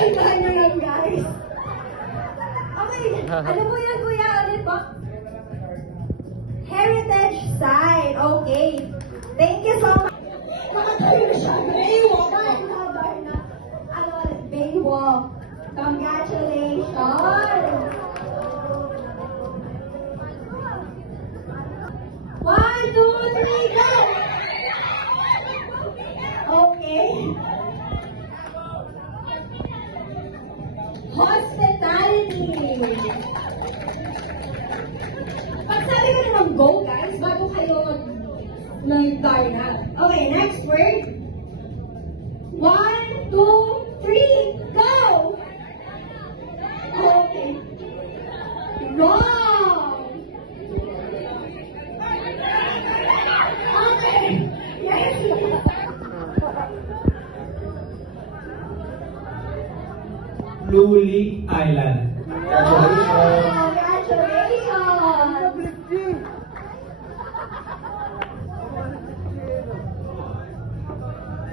Tandaan nyo yan, guys. Okay, ano po yan, kuya? Ulit po? Heritage sign. Okay. Thank you so much. Nakatayo na siya. Baywalk. Ano, baywalk. Congratulations. 1, 2, 3, go! Okay. Hospitality. Pag sabi ko na ng go, guys, bago kayo mag-darna. Okay, next word. 1, 2, 3, go! Okay. Wrong! Okay. Yes. Luli Island. Congratulations. Congratulations!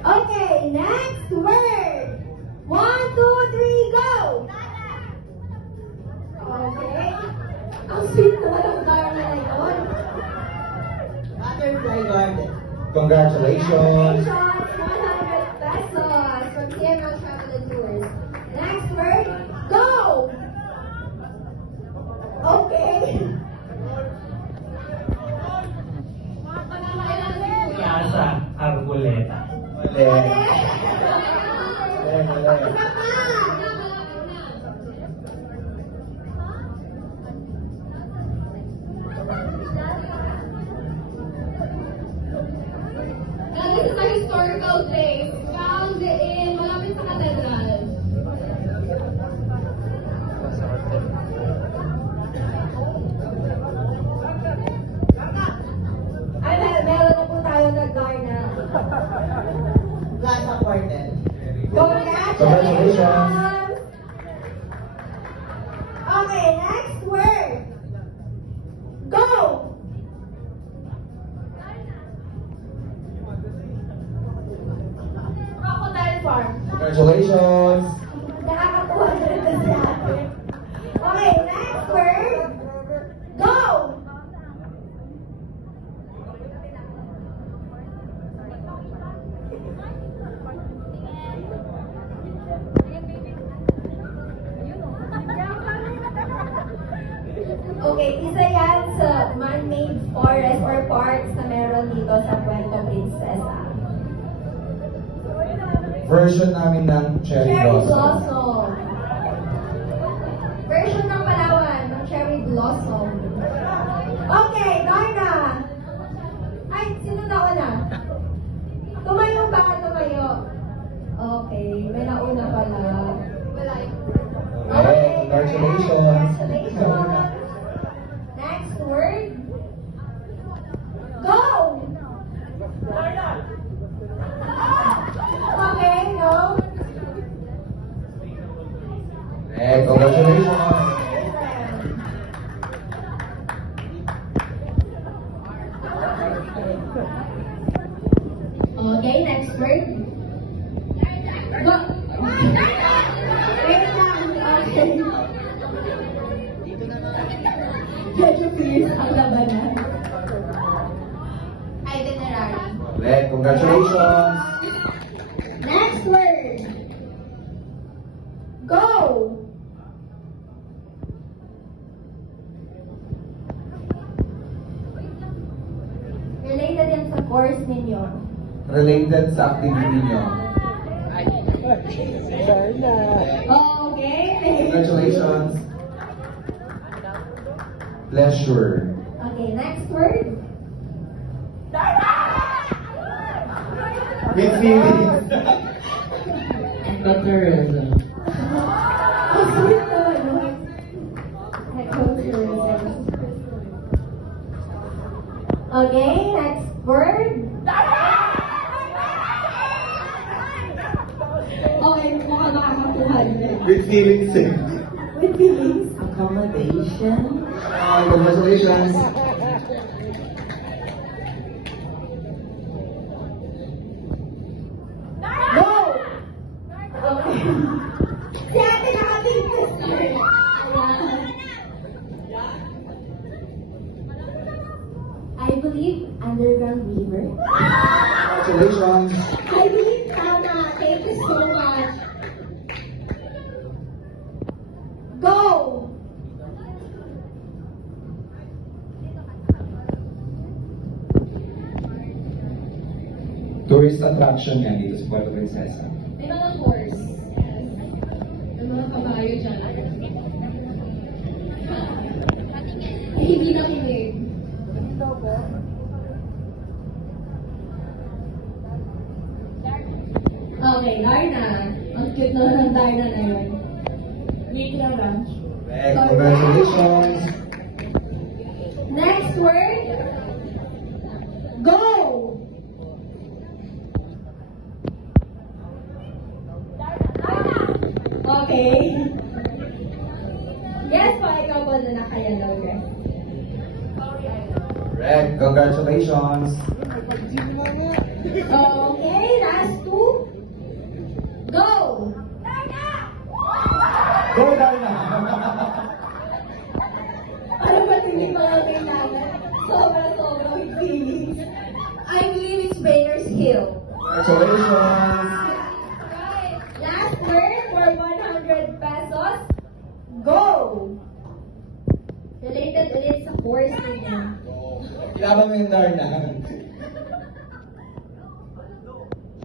Okay, next word. 1, 2, 3, go! Okay. Ang sweet naman ang Darna na yun. Butterfly Garden. Congratulations. Congratulations! 100 pesos from CML Travel and Tours. Next word, go! Okay. Plaza Arboleta. Okay. Now, this is a historical place found in malapit sa cathedral. Ay, meron na po tayo nag-Darna. Plaza Quartet. Congratulations! Okay, next word. Go! Crocodile Farm. Congratulations. Nakakakuha na rin kasi natin. Okay, next word. Go! Okay, isa yan sa man-made forest or parks na meron dito sa Puerto Princesa. Version namin ng Cherry Cherry Blossom. Blossom. Version ng Palawan ng Cherry Blossom. Okay, Darna. Ay, sino na una? Tumayo ba? Tumayo. Okay, may nauna pala. Okay, congratulations. Congratulations. Next word. Go! Okay, go. Okay, congratulations. Okay, next word. Go. Wait lang. Okay. Medyo fierce ang labanan. Itinerary. Okay, congratulations. Next word. Go. Related yan sa course ninyo. Related sa activity nyo. Okay. Congratulations. Pleasure. Okay, next word. With feelings. Ecotourism. Ang sweet naman, no? Ecotourism. Okay, next word. Okay, mukhang makakakuha din. With feelings. With feelings. Accommodation. Congratulations. Go! Okay. Congratulations. I believe tama. Thank you so much. Go! Tourist attraction yan dito sa Puerto Princesa. May mga horse. May mga kabayo dyan. Hindi nakinig. Okay, Darna. Ang cute na ng Darna na yun. Wait lang lang. Correct. Congratulations. Next word. Go! Okay. Yes po, ikaw po na naka-yellow dress. Correct. Congratulations. Okay, last two. Go! Go, Darna. Ano ba tingin mga kailangan? Sobra-sobra with feelings. I believe it's Baker's Hill. Congratulations. Last word for 100 pesos. Go! Related ulit sa course niya. Ilaban mo yung Darna.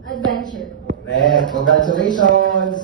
Adventure. Correct. Congratulations.